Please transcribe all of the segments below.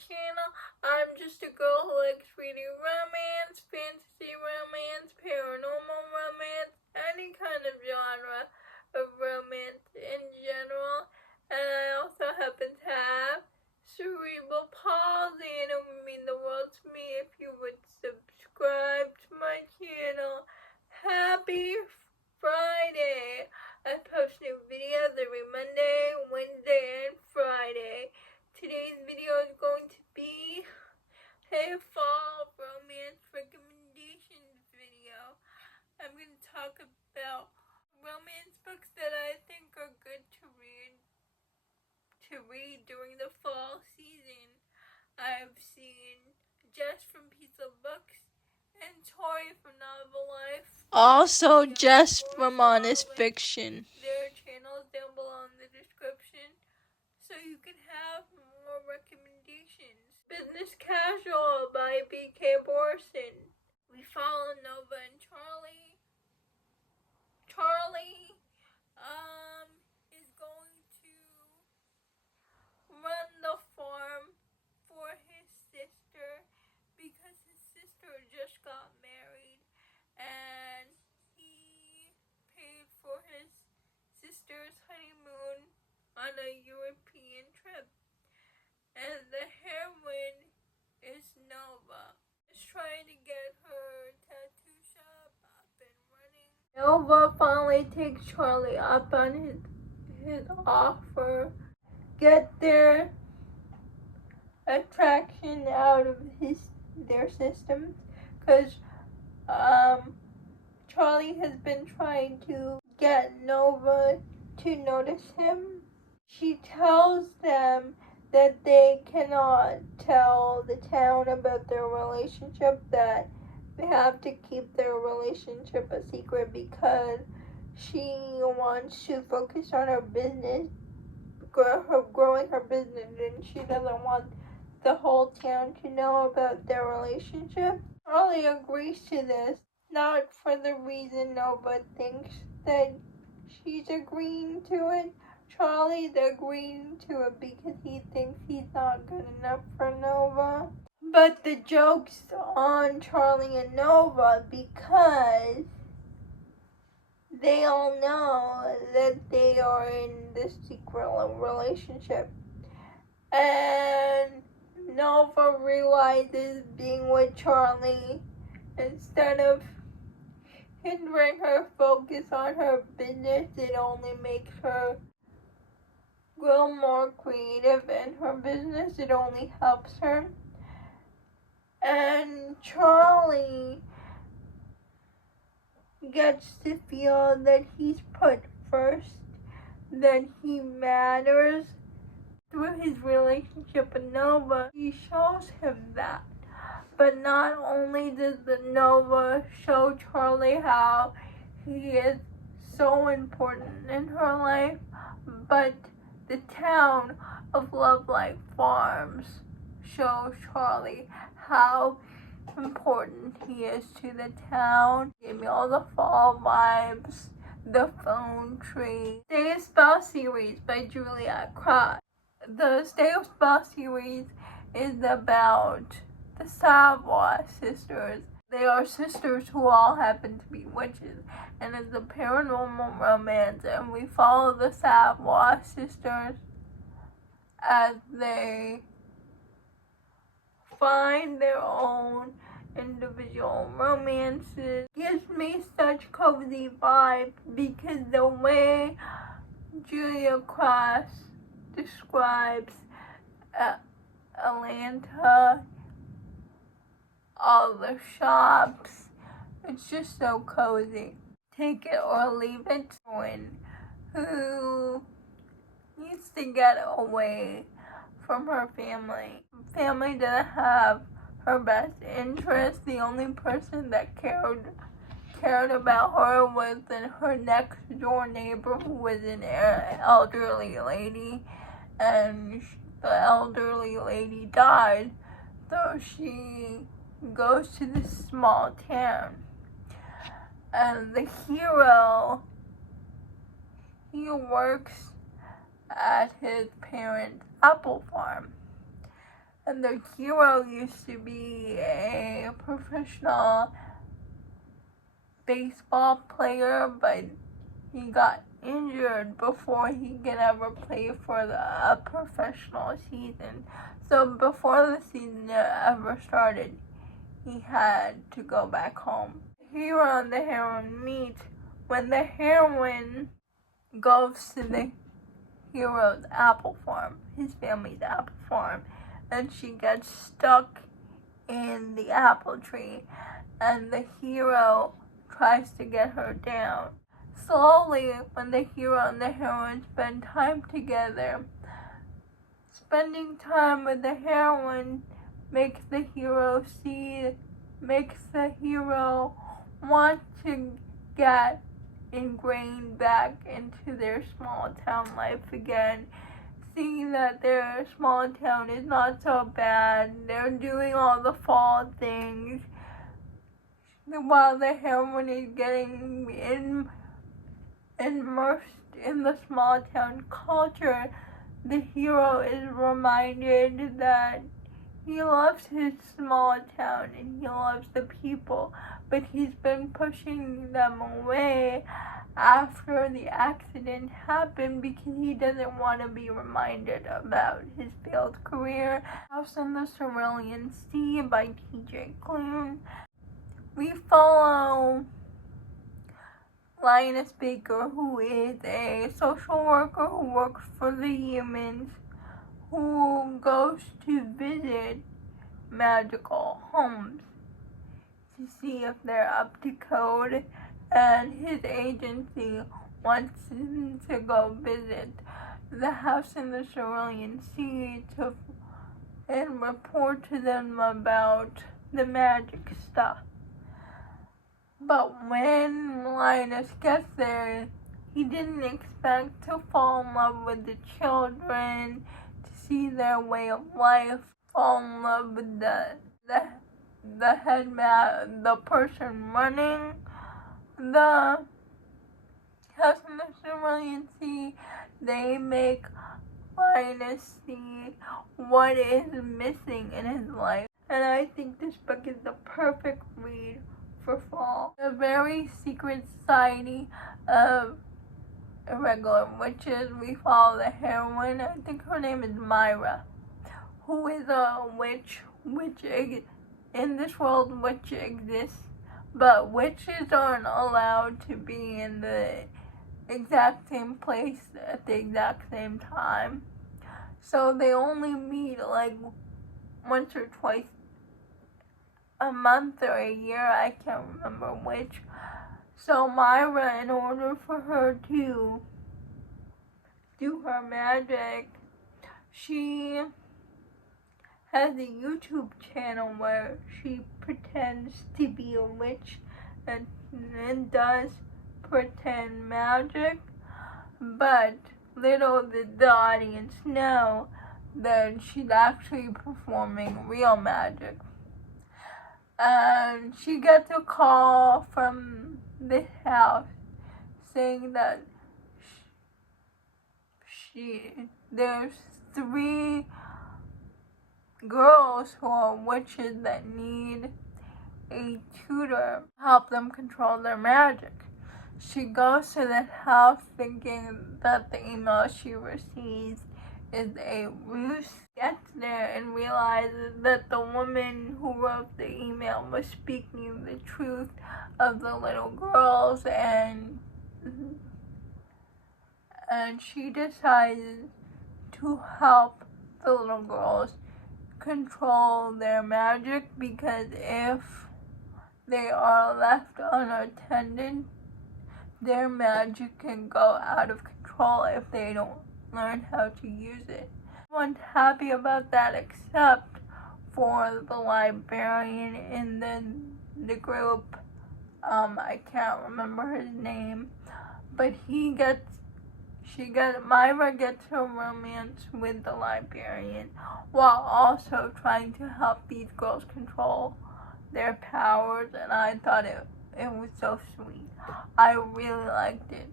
channel. I'm just a girl who likes reading romance, fantasy romance, paranormal romance, any kind of genre of romance in general. And I also happen to have cerebral palsy, and it would mean the world to me if you would subscribe to my channel. Happy Friday! I post new videos every Monday, Wednesday, and Friday. Today's video is going to be a fall romance recommendations video. I'm going to talk about romance books that I think are good to read during the fall season. I've seen Jess from Piece of Books and Tori from Novel Life. Also, Jess from Honest Fiction. Their channels down below in the description, so you can have more recommendations. Business Casual by B.K. Borson. We follow Nova and Charlie. Charlie is going to run the farm for his sister because his sister just got married, and he paid for his sister's honeymoon on a European trip. And the heroine is Nova. She's trying to get her tattoo shop up and running. Nova finally takes Charlie up on his offer. Get their attraction out of their systems, because Charlie has been trying to get Nova to notice him. She tells them that they cannot tell the town about their relationship, that they have to keep their relationship a secret because she wants to focus on her business, growing her business, and she doesn't want the whole town to know about their relationship. Charlie agrees to this, not for the reason Nova thinks that she's agreeing to it. Charlie's agreeing to it because he thinks he's not good enough for Nova. But the joke's on Charlie and Nova because they all know that they are in this secret relationship. And Nova realizes being with Charlie, instead of hindering her focus on her business, it only makes her grow more creative in her business. It only helps her. And Charlie gets to feel that he's put first, that he matters. Through his relationship with Nova, he shows him that. But not only does the Nova show Charlie how he is so important in her life, but the town of Love Life Farms shows Charlie how important he is to the town. Gave me all the fall vibes, the phone tree. Stay of Spell series by Juliet Cross. The Stay of Spell series is about the Savoy sisters. They are sisters who all happen to be witches, and it's a paranormal romance, and we follow the Savoy sisters as they find their own individual romances. Gives me such cozy vibes because the way Julia Cross describes Atlanta, all the shops, it's just so cozy. Take it or leave it. Someone who needs to get away from her family. Family doesn't have her best interest. The only person that cared about her was her next door neighbor, who was an elderly lady, and the elderly lady died, so she goes to this small town. And the hero, he works at his parents' apple farm. And the hero used to be a professional baseball player, but he got injured before he could ever play for a professional season. So before the season ever started, he had to go back home. The hero and the heroine meet when the heroine goes to the hero's apple farm, his family's apple farm, and she gets stuck in the apple tree, and the hero tries to get her down. Slowly, when the hero and the heroine spend time together, spending time with the heroine makes the hero want to get ingrained back into their small town life again. Seeing that their small town is not so bad, they're doing all the fall things, while the heroine is getting immersed in the small town culture. The hero is reminded that he loves his small town and he loves the people, but he's been pushing them away after the accident happened because he doesn't want to be reminded about his failed career. House in the Cerulean Sea by T.J. Klune. We follow Linus Baker, who is a social worker who works for the humans, who goes to visit magical homes to see if they're up to code, and his agency wants him to go visit the house in the Cerulean Sea and report to them about the magic stuff. But when Linus gets there, he didn't expect to fall in love with the children, to see their way of life, fall in love with the person running the house in the Cerulean Sea. They make Linus see what is missing in his life. And I think this book is the perfect read for fall. A very secret society of irregular witches. We follow the heroine, I think her name is Myra, who is a witch in this world. Witch exists, but witches aren't allowed to be in the exact same place at the exact same time. So they only meet like once or twice a month or a year, I can't remember which. So Myra, in order for her to do her magic, she has a YouTube channel where she pretends to be a witch and does pretend magic, but little did the audience know that she's actually performing real magic. And she gets a call from this house saying that there's 3 girls who are witches that need a tutor to help them control their magic. She goes to the house thinking that the email she receives is a ruse. Gets there and realizes that the woman who wrote the email was speaking the truth of the little girls, and she decided to help the little girls control their magic, because if they are left unattended, their magic can go out of control if they don't learn how to use it. Everyone's happy about that except for the librarian in the group. I can't remember his name, but Myra gets her romance with the librarian while also trying to help these girls control their powers, and I thought it was so sweet. I really liked it.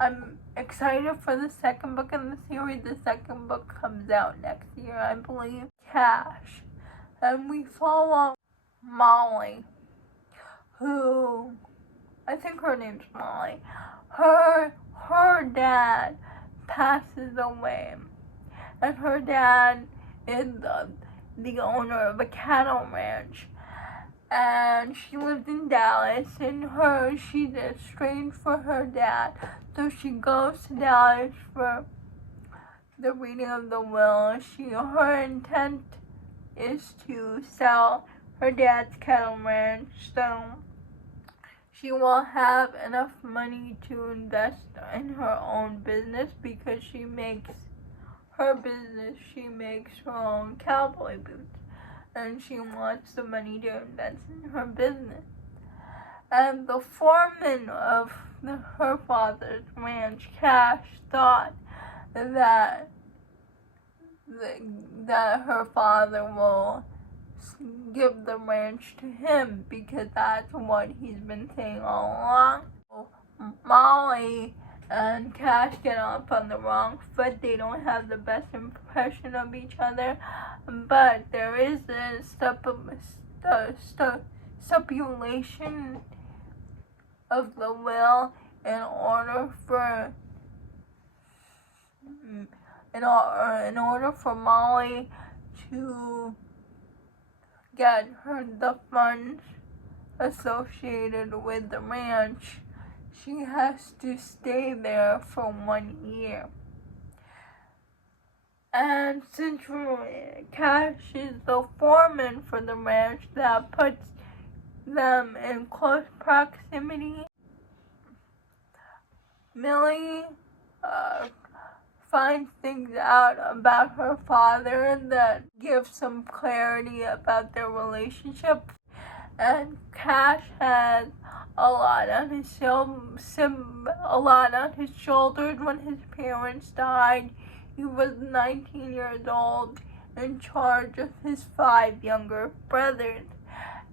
I'm excited for the second book in the series. The second book comes out next year, I believe. Cash. And we follow Molly, who, I think her name's Molly. Her dad passes away, and her dad is the owner of a cattle ranch, and she lives in Dallas, and she's estranged from her dad, so she goes to Dallas for the reading of the will. Her intent is to sell her dad's cattle ranch, so she will have enough money to invest in her own business, because she makes her own cowboy boots, and she wants the money to invest in her business. And the foreman of her father's ranch, Cash, thought that her father will give the ranch to him, because that's what he's been saying all along. Molly and Cash get off on the wrong foot. They don't have the best impression of each other, but there is a stipulation of the will in order for Molly to get the funds associated with the ranch. She has to stay there for 1 year. And since Cash is the foreman for the ranch, that puts them in close proximity. Millie finds things out about her father that gives some clarity about their relationship. And Cash has a lot on his shoulders when his parents died. He was 19 years old, in charge of his 5 younger brothers.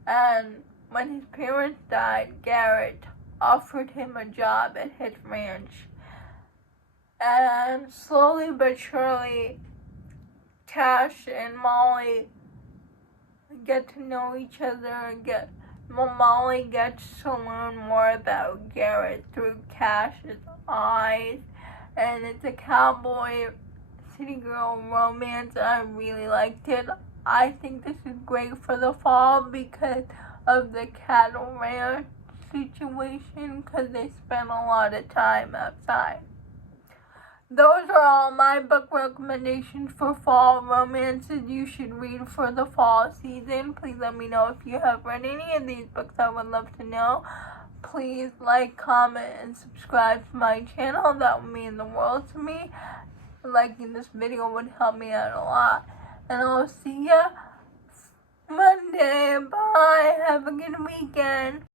And when his parents died, Garrett offered him a job at his ranch. And slowly but surely, Cash and Molly get to know each other, Molly gets to learn more about Garrett through Cash's eyes, and it's a cowboy city girl romance. I really liked it. I think this is great for the fall because of the cattle ranch situation, because they spend a lot of time outside. Those are all my book recommendations for fall romances you should read for the fall season. Please let me know if you have read any of these books. I would love to know. Please like, comment, and subscribe to my channel. That would mean the world to me. Liking this video would help me out a lot. And I'll see ya Monday. Bye. Have a good weekend.